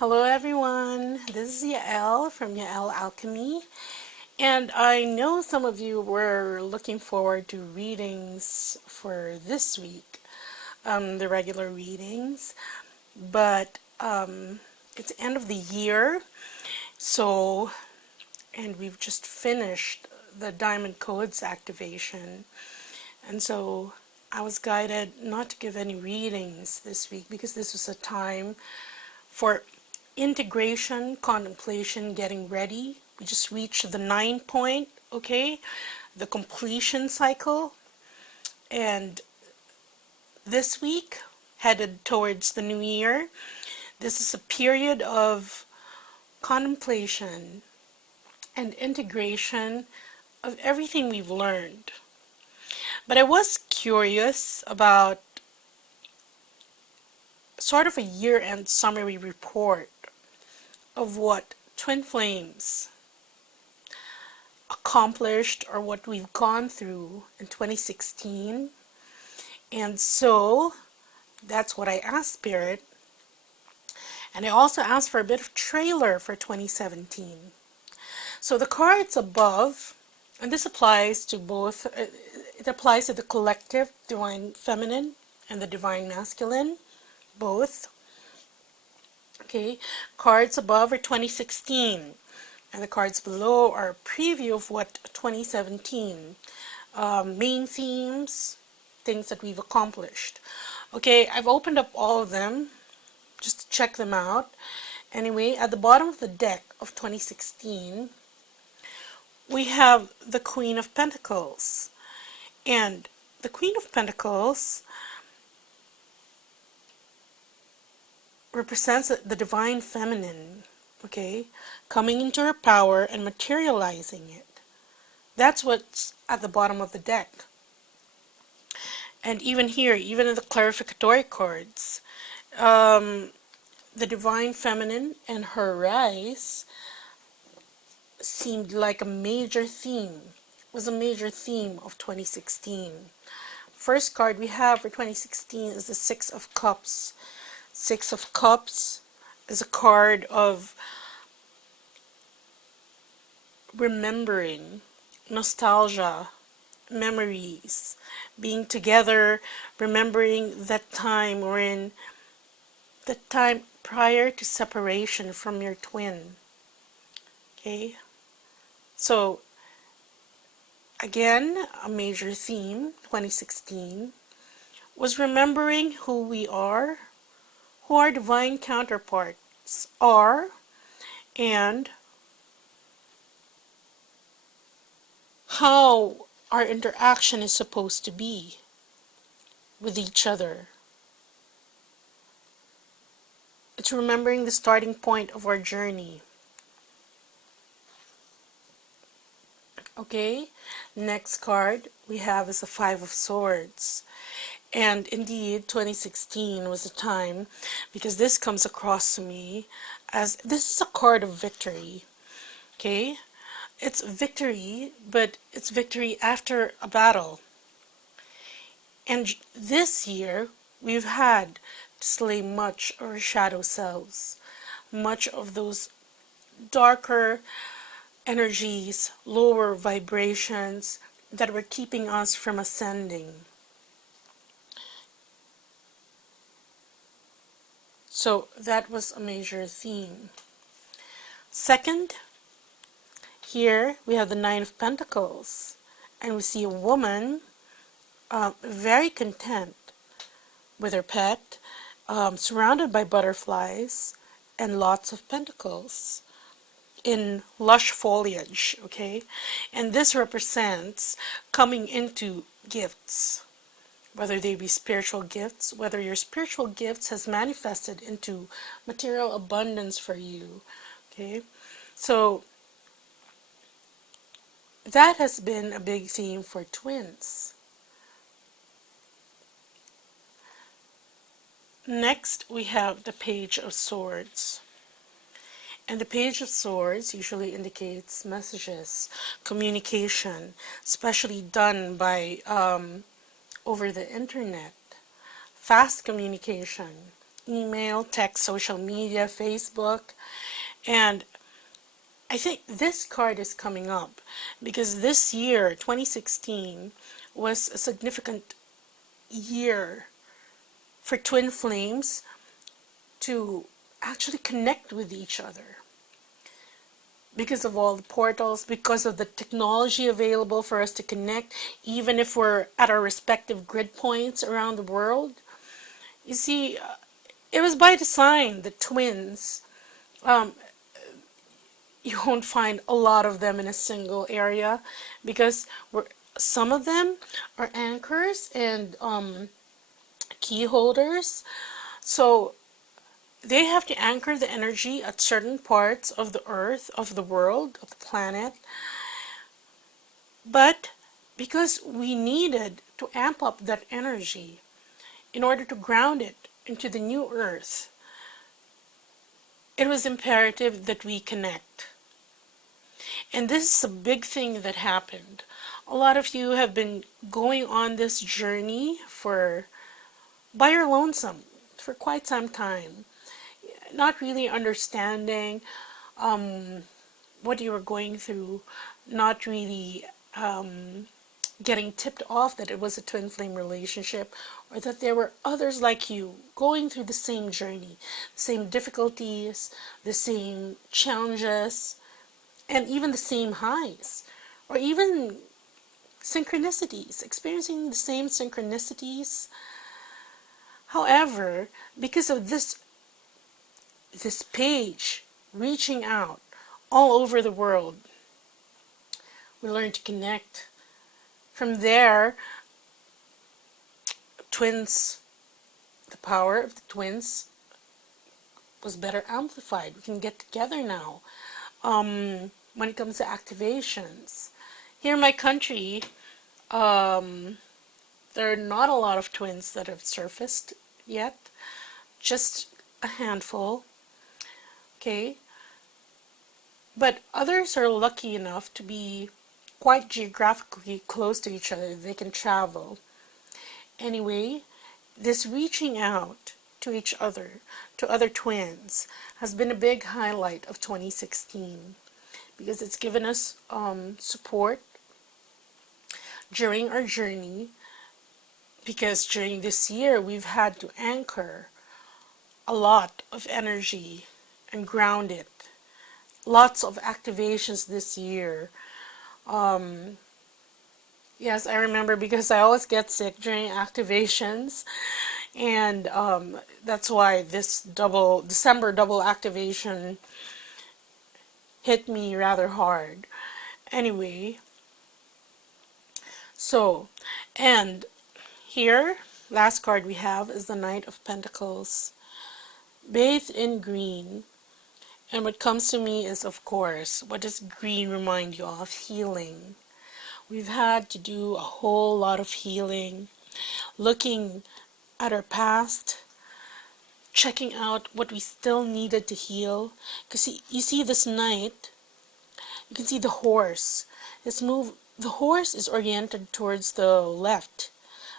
Hello everyone, this is Yael from Yael Alchemy, and I know some of you were looking forward to readings for this week, the regular readings, but it's end of the year, so, and we've just finished the Diamond Codes activation, and so I was guided not to give any readings this week because this was a time for integration, contemplation, getting ready. We just reached the 9 point, okay? The completion cycle. And this week, headed towards the new year, this is a period of contemplation and integration of everything we've learned. But I was curious about sort of a year-end summary report of what Twin Flames accomplished or what we've gone through in 2016. And so that's what I asked Spirit. And I also asked for a bit of trailer for 2017. So the cards above, and this applies to both, it applies to the collective divine feminine and the divine masculine, both. Okay, cards above are 2016, and the cards below are a preview of what 2017, main themes, things that we've accomplished. Okay, I've opened up all of them just to check them out. Anyway, at the bottom of the deck of 2016, we have the Queen of Pentacles. And the Queen of Pentacles represents the divine feminine, okay, coming into her power and materializing it. That's what's at the bottom of the deck. And even here, even in the clarificatory cards, the divine feminine and her rise seemed like a major theme, was a major theme of 2016. First card we have for 2016 is the Six of Cups. Six of Cups is a card of remembering, nostalgia, memories, being together, remembering that time we're in, the time prior to separation from your twin. Okay, so again, a major theme 2016 was remembering who we are, who our divine counterparts are, and how our interaction is supposed to be with each other. It's remembering the starting point of our journey. Okay, next card we have is the Five of Swords. And indeed, 2016 was a time, because this comes across to me as, this is a card of victory. Okay, it's victory, but it's victory after a battle. And this year, we've had to slay much of our shadow selves, much of those darker energies, lower vibrations that were keeping us from ascending. So that was a major theme. Second, here we have the Nine of Pentacles, and we see a woman very content with her pet, surrounded by butterflies and lots of pentacles in lush foliage, okay? And this represents coming into gifts, whether they be spiritual gifts, whether your spiritual gifts has manifested into material abundance for you, okay? So that has been a big theme for twins. Next, we have the Page of Swords. And the Page of Swords usually indicates messages, communication, especially done by over the internet, fast communication, email, text, social media, Facebook. And I think this card is coming up because this year, 2016, was a significant year for twin flames to actually connect with each other because of all the portals, because of the technology available for us to connect, even if we're at our respective grid points around the world. You see, it was by design, the twins. Um, you won't find a lot of them in a single area because some of them are anchors and key holders. So they have to anchor the energy at certain parts of the earth, of the world, of the planet. But because we needed to amp up that energy in order to ground it into the new earth, it was imperative that we connect. And this is a big thing that happened. A lot of you have been going on this journey by your lonesome for quite some time, not really understanding what you were going through, not really getting tipped off that it was a twin flame relationship, or that there were others like you going through the same journey, the same difficulties, the same challenges, and even the same highs, or even synchronicities, experiencing the same synchronicities. However, because of this page reaching out all over the world, we learn to connect. From there, twins, the power of the twins was better amplified. We can get together now. When it comes to activations, here in my country, there are not a lot of twins that have surfaced yet, just a handful, okay? But others are lucky enough to be quite geographically close to each other. They can travel. Anyway, this reaching out to each other, to other twins, has been a big highlight of 2016 because it's given us support during our journey, because during this year we've had to anchor a lot of energy and ground it. Lots of activations this year. Yes, I remember because I always get sick during activations, and that's why this December double activation hit me rather hard. Anyway, so, and here, last card we have is the Knight of Pentacles, bathed in green. And what comes to me is, of course, what does green remind you of? Healing. We've had to do a whole lot of healing, looking at our past, checking out what we still needed to heal. Because you see this knight, you can see the horse. The horse is oriented towards the left,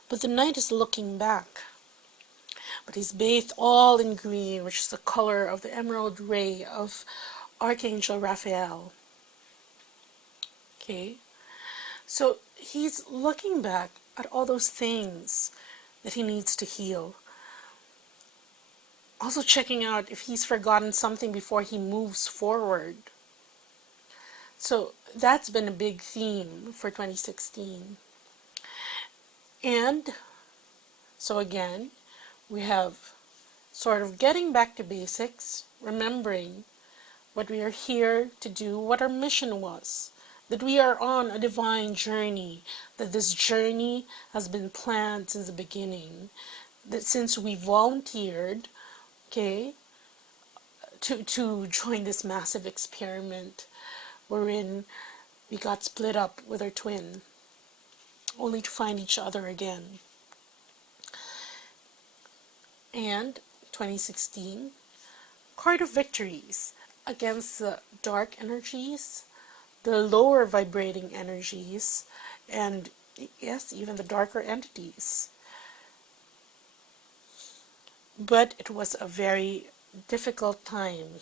but the knight is looking back. But he's bathed all in green, which is the color of the emerald ray of Archangel Raphael. Okay? So he's looking back at all those things that he needs to heal. Also checking out if he's forgotten something before he moves forward. So that's been a big theme for 2016. And so again, we have sort of getting back to basics, remembering what we are here to do, what our mission was, that we are on a divine journey, that this journey has been planned since the beginning, that since we volunteered, okay, to join this massive experiment wherein we got split up with our twin, only to find each other again. And 2016, card of victories against the dark energies, the lower vibrating energies, and yes, even the darker entities. but it was a very difficult time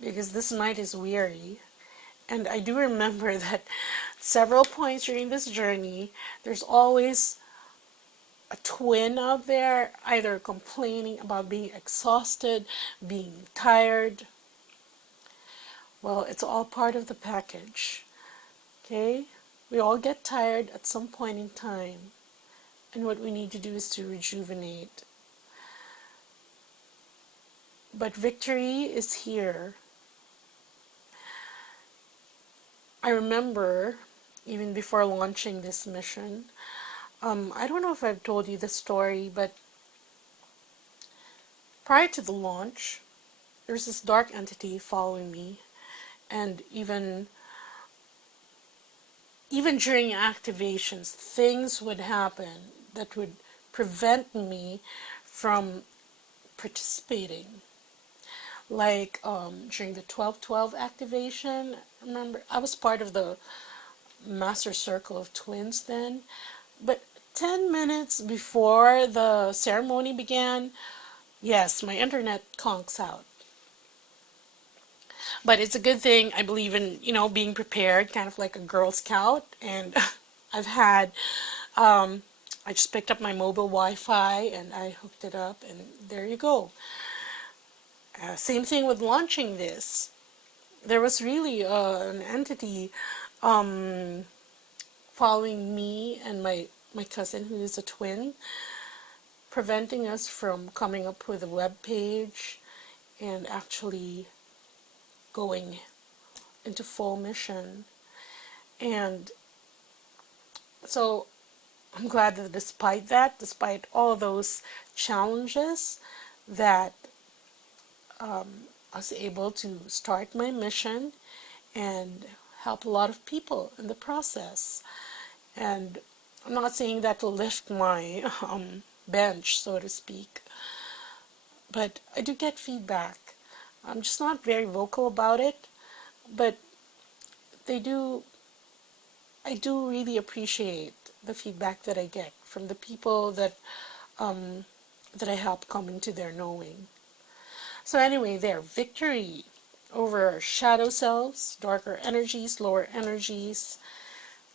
because this night is weary. And I do remember that several points during this journey, there's always a twin out there, either complaining about being exhausted, being tired. Well, it's all part of the package. Okay? We all get tired at some point in time. And what we need to do is to rejuvenate. But victory is here. I remember, even before launching this mission, I don't know if I've told you the story, but prior to the launch, there's this dark entity following me, and even during activations, things would happen that would prevent me from participating. Like during the 12-12 activation, remember, I was part of the Master Circle of Twins then, but 10 minutes before the ceremony began, yes, my internet conks out. But it's a good thing. I believe in, being prepared, kind of like a Girl Scout. And I've had, I just picked up my mobile Wi-Fi and I hooked it up, and there you go. Same thing with launching this. There was really an entity following me and my cousin, who is a twin, preventing us from coming up with a web page and actually going into full mission. And so I'm glad that despite all those challenges, that I was able to start my mission and help a lot of people in the process. And I'm not saying that to lift my bench, so to speak, but I do get feedback. I'm just not very vocal about it, but I do really appreciate the feedback that I get from the people that I help come into their knowing. So anyway, their victory over shadow selves, darker energies, lower energies,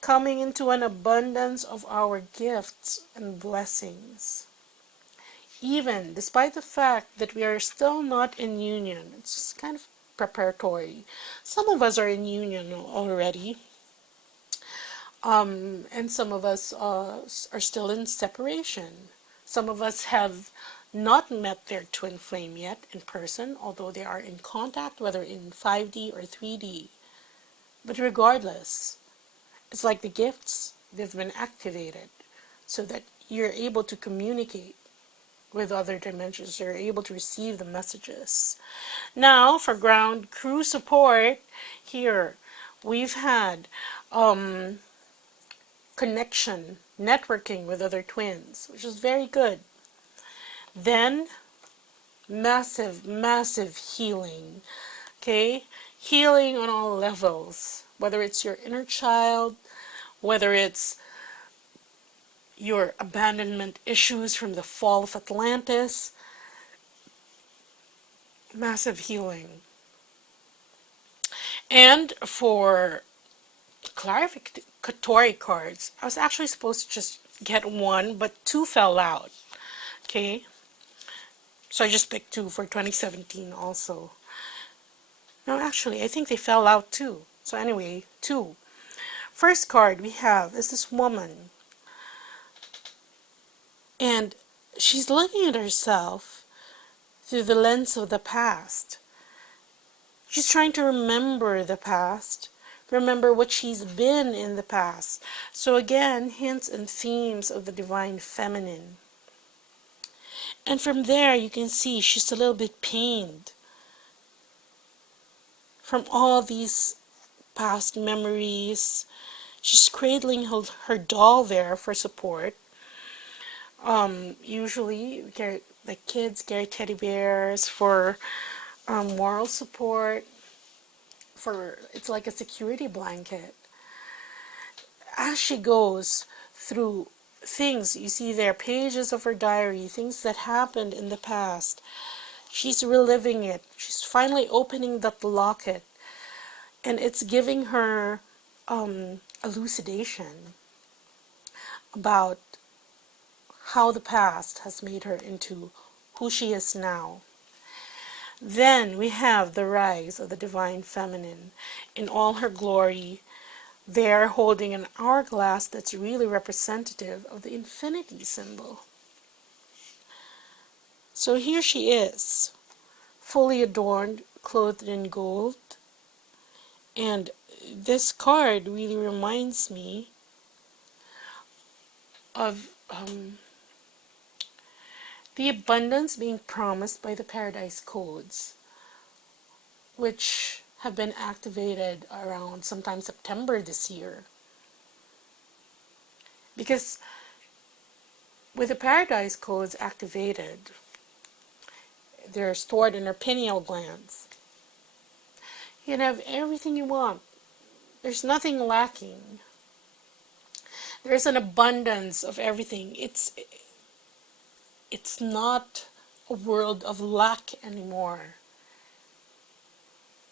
coming into an abundance of our gifts and blessings. Even despite the fact that we are still not in union, it's kind of preparatory. Some of us are in union already, and some of us are still in separation. Some of us have not met their twin flame yet in person, although they are in contact, whether in 5D or 3D. But regardless, it's like the gifts, they've been activated so that you're able to communicate with other dimensions. You're able to receive the messages. Now, for ground crew support, here we've had connection, networking with other twins, which is very good. Then, massive healing. Okay? Healing on all levels. Whether it's your inner child, whether it's your abandonment issues from the fall of Atlantis. Massive healing. And for clarificatory cards, I was actually supposed to just get one, but two fell out. Okay? So I just picked two for 2017 also. No, actually, I think they fell out too. So anyway, two. First card we have is this woman. And she's looking at herself through the lens of the past. She's trying to remember the past, remember what she's been in the past. So again, hints and themes of the divine feminine. And from there, you can see she's a little bit pained from all these past memories. She's cradling her doll there for support. Usually, the kids carry teddy bears for moral support. It's like a security blanket. As she goes through things. You see there, pages of her diary, things that happened in the past. She's reliving it. She's finally opening that locket, and it's giving her elucidation about how the past has made her into who she is now. Then we have the rise of the divine feminine in all her glory, there holding an hourglass that's really representative of the infinity symbol. So here she is, fully adorned, clothed in gold. And this card really reminds me of the abundance being promised by the Paradise Codes, which have been activated around sometime September this year. Because with the Paradise Codes activated, they're stored in our pineal glands. You can have everything you want. There's nothing lacking. There's an abundance of everything. It's not a world of lack anymore.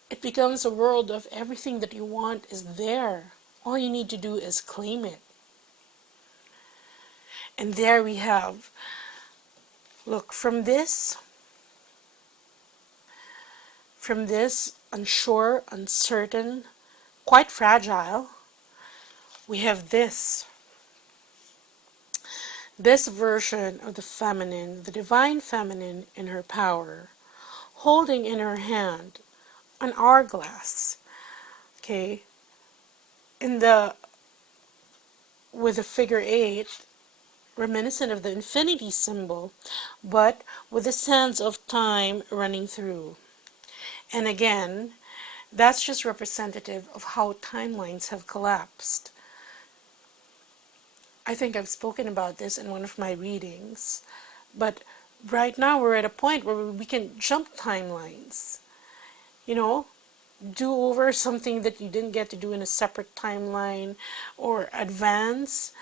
It becomes a world of everything that you want is there. All you need to do is claim it. And there we have, look, from this unsure, uncertain, quite fragile, we have this version of the feminine, the divine feminine in her power, holding in her hand an hourglass, okay, with a figure 8, reminiscent of the infinity symbol, but with the sands of time running through. And again, that's just representative of how timelines have collapsed. I think I've spoken about this in one of my readings, but right now we're at a point where we can jump timelines. You know, do over something that you didn't get to do in a separate timeline, or advance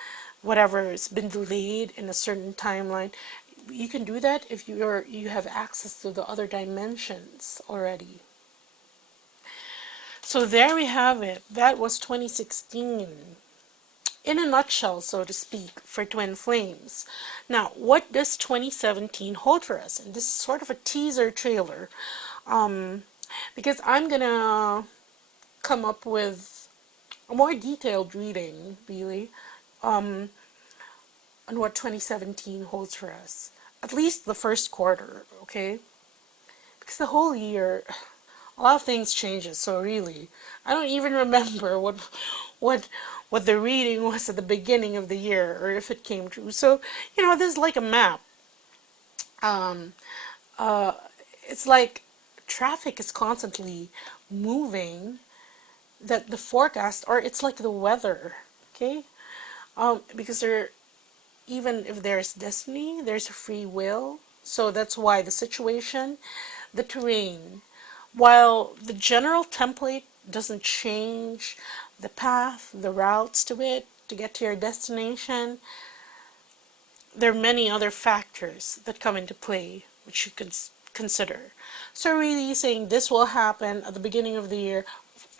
whatever has been delayed in a certain timeline. You can do that if you have access to the other dimensions already. So there we have it. That was 2016 in a nutshell, so to speak, for Twin Flames. Now, what does 2017 hold for us? And this is sort of a teaser trailer, because I'm gonna come up with a more detailed reading, really, on what 2017 holds for us. At least the first quarter, okay? Because the whole year, a lot of things changes. So really, I don't even remember what the reading was at the beginning of the year, or if it came true. So this is like a map. It's like traffic is constantly moving. That the forecast, or it's like the weather, okay? Because even if there's destiny, there's a free will. So that's why the situation, the terrain, while the general template doesn't change, the path, the routes to it, to get to your destination, there are many other factors that come into play, which you can consider. So really saying this will happen at the beginning of the year,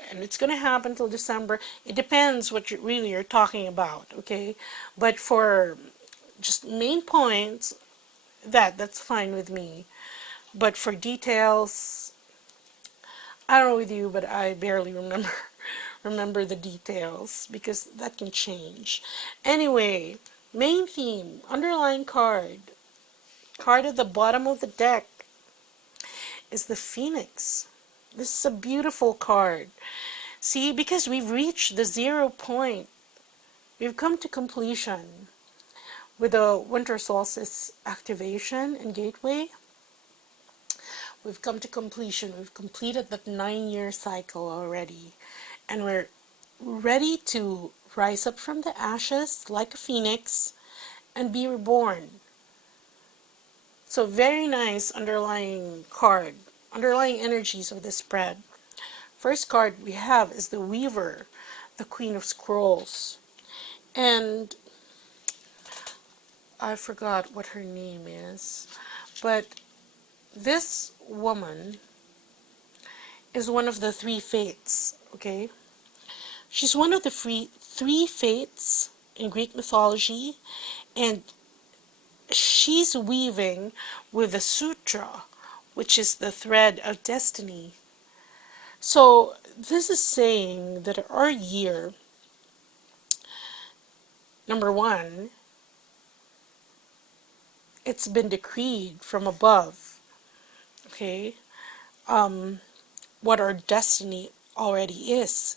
and it's going to happen till December. It depends what you really are talking about, okay? But for just main points, that's fine with me. But for details, I don't know with you, but I barely remember the details, because that can change. Anyway, main theme, underlying card at the bottom of the deck is the Phoenix. This is a beautiful card. See, because we've reached the 0 point. We've come to completion with the winter solstice activation and gateway. We've come to completion. We've completed that 9-year cycle already. And we're ready to rise up from the ashes like a phoenix and be reborn. So very nice underlying card, underlying energies of this spread. First card we have is the Weaver, the Queen of Scrolls. And I forgot what her name is, but this woman is one of the three fates, okay? She's one of the three fates in Greek mythology, and she's weaving with the sutra, which is the thread of destiny. So this is saying that our year, number one, it's been decreed from above, okay, what our destiny already is.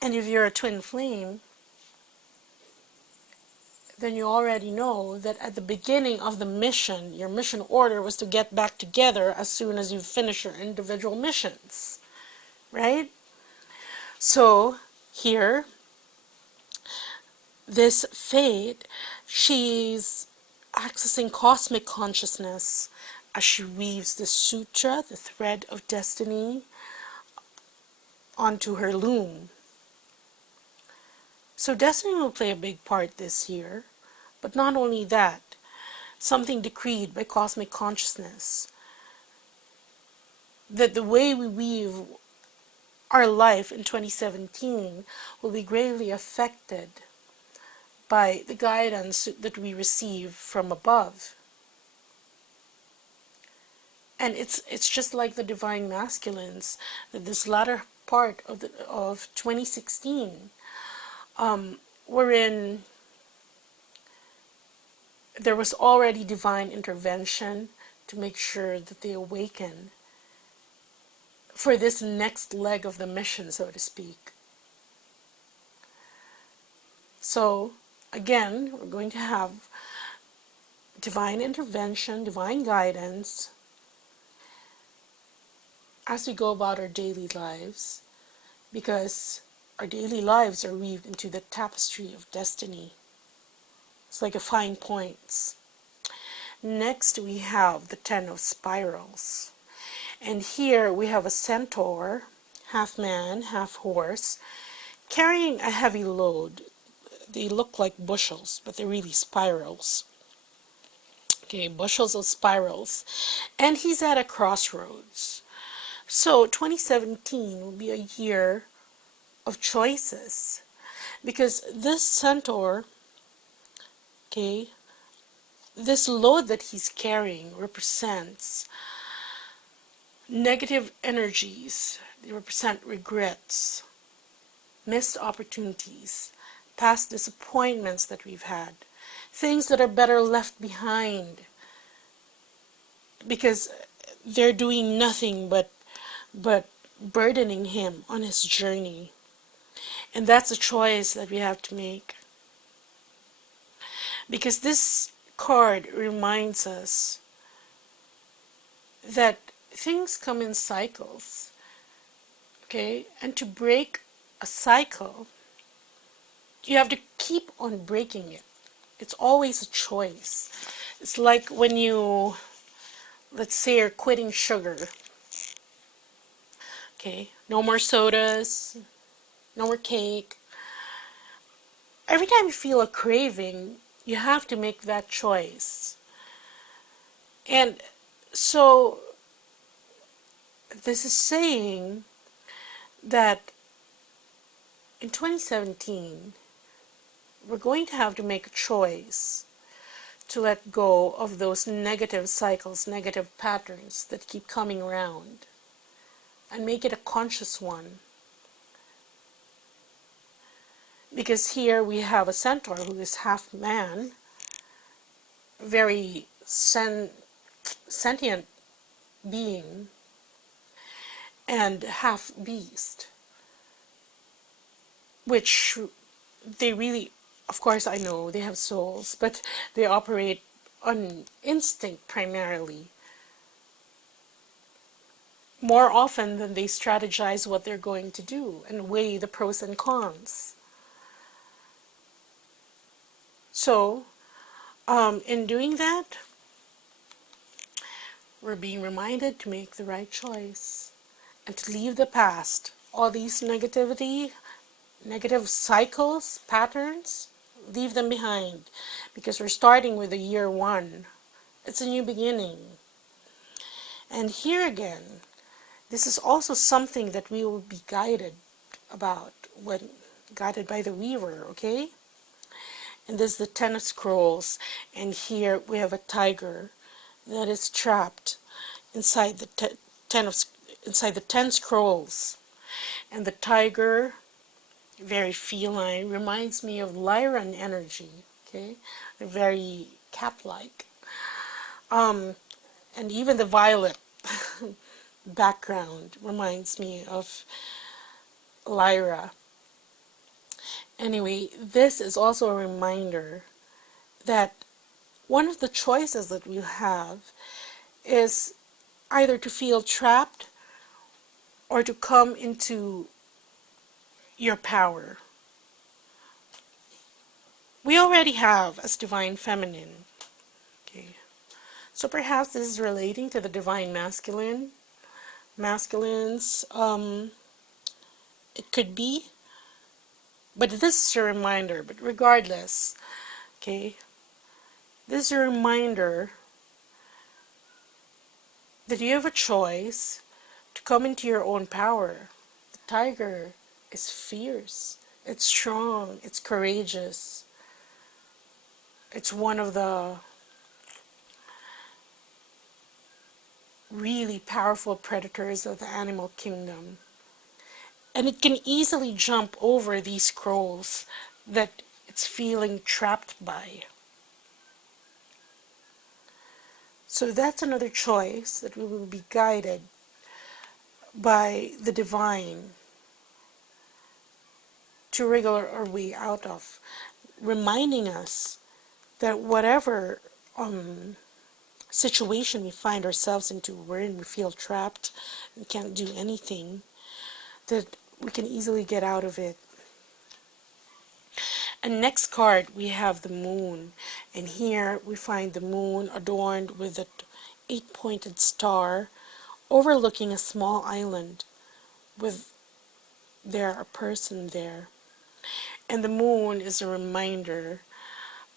And if you're a twin flame, then you already know that at the beginning of the mission, your mission order was to get back together as soon as you finish your individual missions, right? So here, this fate, she's accessing cosmic consciousness as she weaves the sutra, the thread of destiny, onto her loom. So destiny will play a big part this year, but not only that, something decreed by cosmic consciousness, that the way we weave our life in 2017 will be greatly affected by the guidance that we receive from above. And it's just like the divine masculines, that this latter part of 2016, wherein there was already divine intervention to make sure that they awaken for this next leg of the mission, so to speak. So again, we're going to have divine intervention, divine guidance as we go about our daily lives, because our daily lives are weaved into the tapestry of destiny. It's like a fine points. Next we have the Ten of Spirals. And here we have a centaur, half man, half horse, carrying a heavy load. They look like bushels, but they're really spirals. Okay, bushels of spirals. And he's at a crossroads. So 2017 will be a year of choices, because this centaur, okay, this load that he's carrying represents negative energies. They represent regrets, missed opportunities, past disappointments that we've had, things that are better left behind, because they're doing nothing but burdening him on his journey. And that's a choice that we have to make, because this card reminds us that things come in cycles, okay? And to break a cycle, you have to keep on breaking it. It's always a choice. It's like when you, let's say, you're quitting sugar. Okay, no more sodas, no more cake. Every time you feel a craving, you have to make that choice. And so this is saying that in 2017, we're going to have to make a choice to let go of those negative cycles, negative patterns that keep coming around, and make it a conscious one. Because here we have a centaur who is half man, very sentient being, and half beast, which they really, of course I know they have souls, but they operate on instinct primarily, more often than they strategize what they're going to do and weigh the pros and cons. So in doing that, we're being reminded to make the right choice and to leave the past. All these negative cycles, patterns, leave them behind, because we're starting with the year one. It's a new beginning. And here again, this is also something that we will be guided about, when guided by the weaver, okay? And this is the Ten of Scrolls, and here we have a tiger that is trapped inside the inside the 10 scrolls. And the tiger, very feline, reminds me of Lyran energy, okay? Very cat-like. And even the violet background reminds me of Lyra. Anyway, this is also a reminder that one of the choices that we have is either to feel trapped or to come into your power. We already have as divine feminine. Okay. So perhaps this is relating to the divine masculine. Masculines, it could be. But this is a reminder. But regardless, okay, this is a reminder that you have a choice to come into your own power. The tiger is fierce. It's strong. It's courageous. It's one of the really powerful predators of the animal kingdom. And it can easily jump over these scrolls that it's feeling trapped by. So that's another choice that we will be guided by the divine to wriggle our way out of, reminding us that whatever situation we find ourselves into, wherein we feel trapped and can't do anything, that we can easily get out of it. And next card we have the moon, and here we find the moon adorned with an 8-pointed star overlooking a small island with a person there. And the moon is a reminder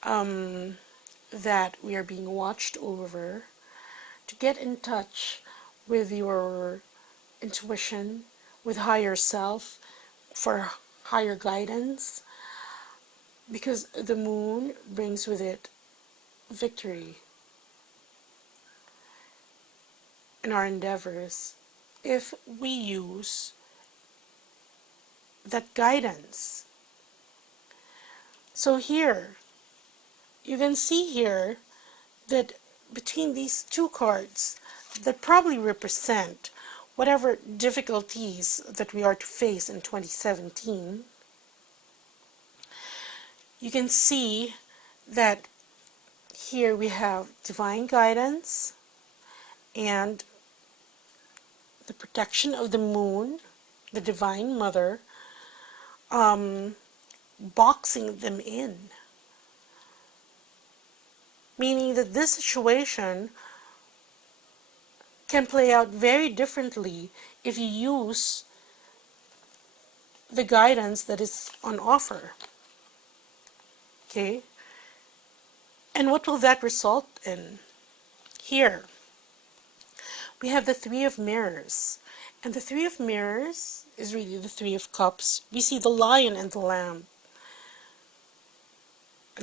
that we are being watched over, to get in touch with your intuition, with higher self, for higher guidance, because the moon brings with it victory in our endeavors if we use that guidance. So here, you can see here that between these two cards that probably represent whatever difficulties that we are to face in 2017, you can see that here we have divine guidance and the protection of the moon, the divine mother, boxing them in. Meaning that this situation can play out very differently if you use the guidance that is on offer. Okay? And what will that result in? Here, we have the Three of Mirrors. And the Three of Mirrors is really the Three of Cups. We see the lion and the lamb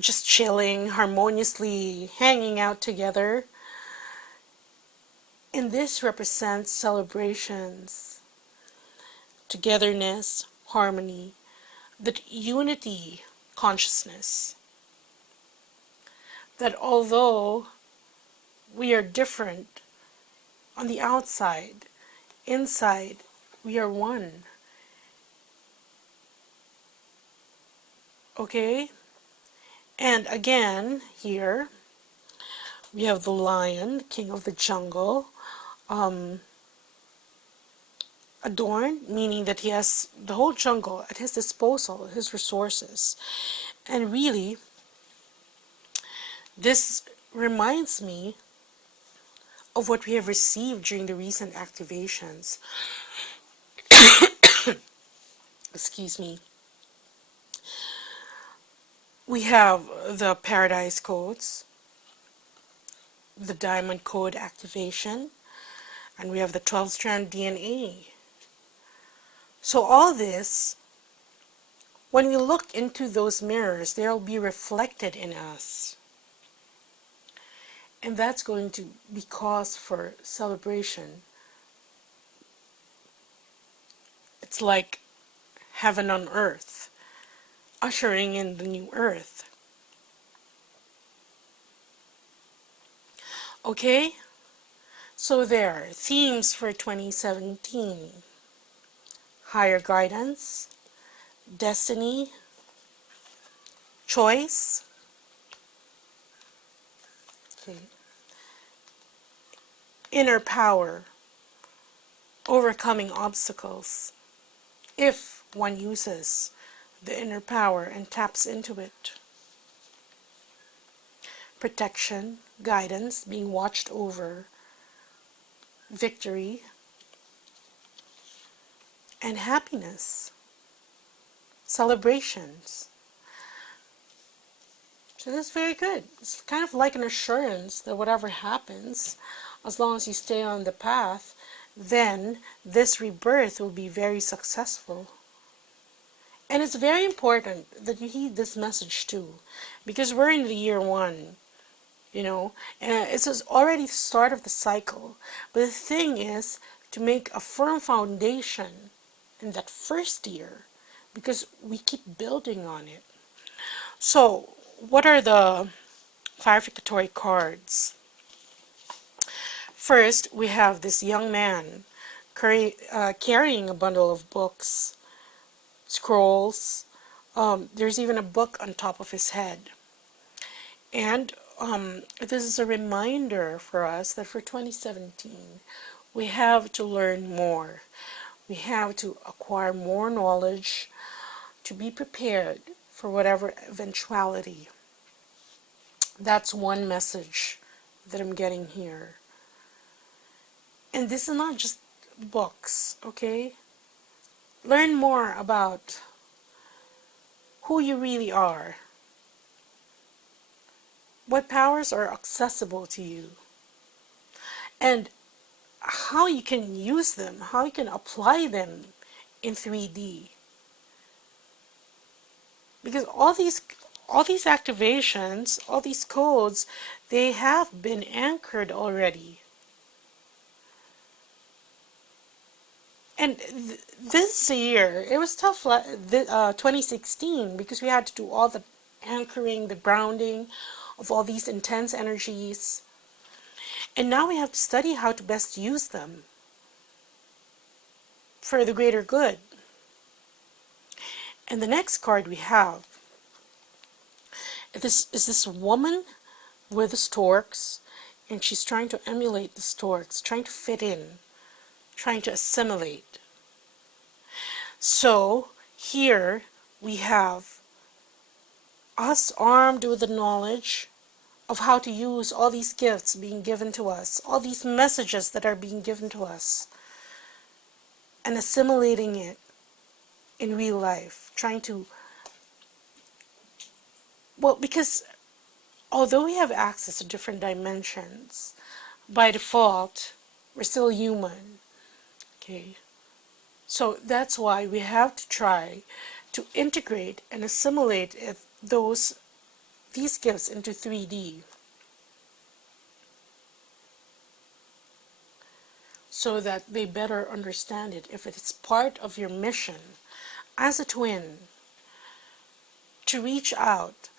just chilling, harmoniously hanging out together. And this represents celebrations, togetherness, harmony, that unity consciousness. That although we are different on the outside, inside we are one. Okay? And again, here we have the lion, king of the jungle, adorned, meaning that he has the whole jungle at his disposal, his resources. And really, this reminds me of what we have received during the recent activations. Excuse me. We have the Paradise Codes, the Diamond Code activation, and we have the 12-strand DNA. So all this, when we look into those mirrors, they'll be reflected in us. And that's going to be cause for celebration. It's like heaven on earth, ushering in the new earth. Okay? So there, themes for 2017. Higher guidance, destiny, choice, okay, inner power, overcoming obstacles, if one uses the inner power and taps into it. Protection, guidance, being watched over, victory, and happiness, celebrations. So that's very good. It's kind of like an assurance that whatever happens, as long as you stay on the path, then this rebirth will be very successful. And it's very important that you heed this message too, because we're in the year one, and it's already the start of the cycle. But the thing is to make a firm foundation in that first year, because we keep building on it. So, what are the clarificatory cards? First, we have this young man carrying a bundle of books, scrolls. There's even a book on top of his head. And this is a reminder for us that for 2017, we have to learn more. We have to acquire more knowledge to be prepared for whatever eventuality. That's one message that I'm getting here. And this is not just books, okay? Learn more about who you really are. What powers are accessible to you. And how you can use them, how you can apply them in 3D. Because all these activations, all these codes, they have been anchored already. And this year, it was tough, 2016, because we had to do all the anchoring, the grounding of all these intense energies. And now we have to study how to best use them for the greater good. And the next card we have is this woman with the storks, and she's trying to emulate the storks, trying to fit in, trying to assimilate. So here we have us armed with the knowledge of how to use all these gifts being given to us, all these messages that are being given to us, and assimilating it in real life, trying to, well, because although we have access to different dimensions, by default, we're still human, okay? So that's why we have to try to integrate and assimilate these gifts into 3D. So that they better understand it. If it's part of your mission as a twin to reach out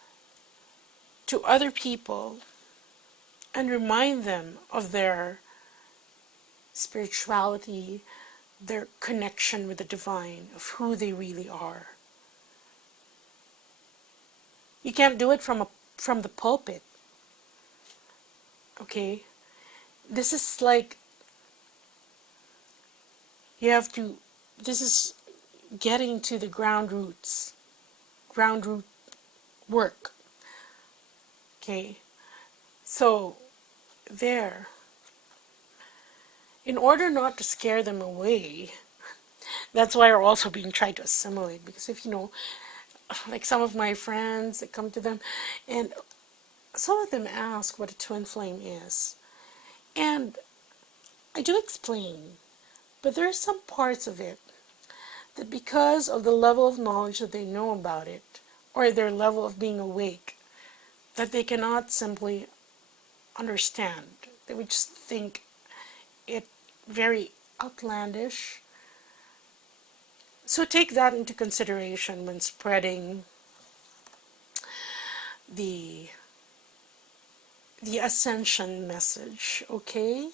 to other people and remind them of their spirituality, their connection with the divine, of who they really are. You can't do it from the pulpit. Okay? This is like this is getting to the ground root work. Okay? So there, in order not to scare them away, that's why we're also being tried to assimilate, because if like some of my friends that come to them, and some of them ask what a twin flame is. And I do explain, but there are some parts of it that because of the level of knowledge that they know about it, or their level of being awake, that they cannot simply understand. They would just think it very outlandish. So take that into consideration when spreading the ascension message, okay?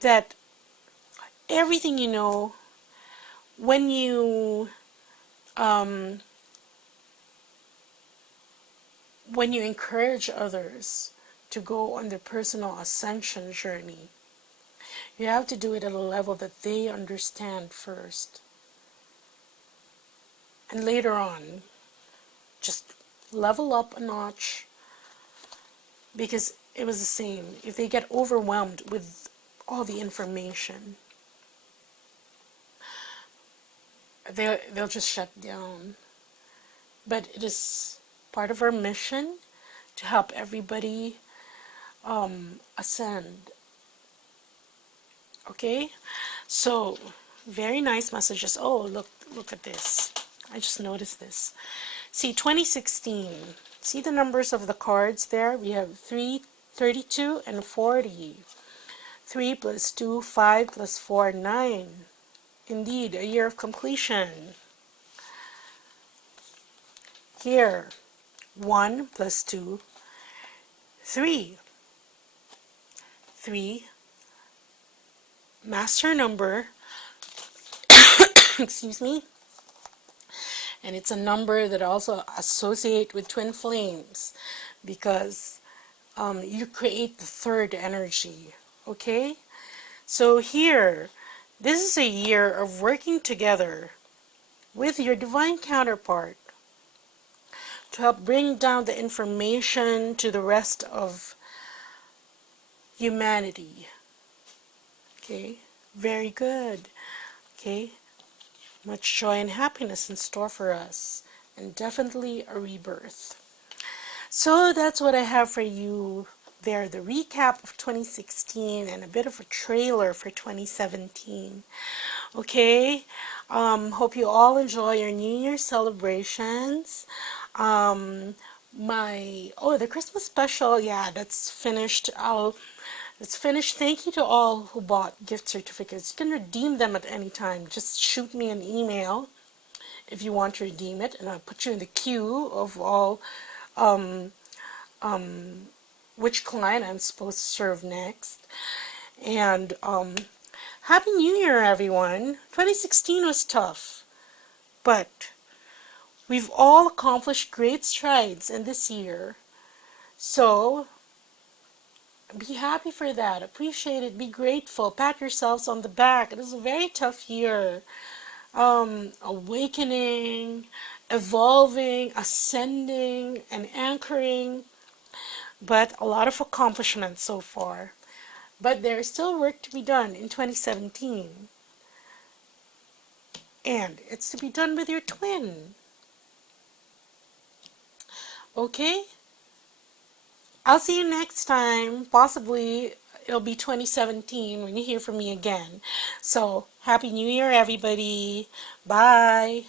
That everything you know, when you encourage others to go on their personal ascension journey, you have to do it at a level that they understand first. And later on, just level up a notch, because it was the same. If they get overwhelmed with all the information, they'll just shut down. But it is part of our mission to help everybody ascend. Okay? So, very nice messages. Oh, look at this. I just noticed this. See, 2016. See the numbers of the cards there? We have 3, 32, and 40. 3 plus 2, 5 plus 4, 9. Indeed, a year of completion. Here, 1 plus 2, 3. 3, master number, excuse me, and it's a number that also associate with twin flames, because you create the third energy, okay? So here, this is a year of working together with your divine counterpart to help bring down the information to the rest of humanity. Okay, very good. Okay, much joy and happiness in store for us, and definitely a rebirth. So that's what I have for you there, the recap of 2016 and a bit of a trailer for 2017. Okay, hope you all enjoy your New Year celebrations. The Christmas special, yeah, that's finished. It's finished. Thank you to all who bought gift certificates. You can redeem them at any time. Just shoot me an email if you want to redeem it, and I'll put you in the queue of all which client I'm supposed to serve next. And Happy New Year, everyone. 2016 was tough, but we've all accomplished great strides in this year. So be happy for that. Appreciate it. Be grateful. Pat yourselves on the back. It was a very tough year. Awakening, evolving, ascending, and anchoring. But a lot of accomplishments so far. But there's still work to be done in 2017. And it's to be done with your twin. Okay? I'll see you next time. Possibly it'll be 2017 when you hear from me again. So, Happy New Year, everybody. Bye.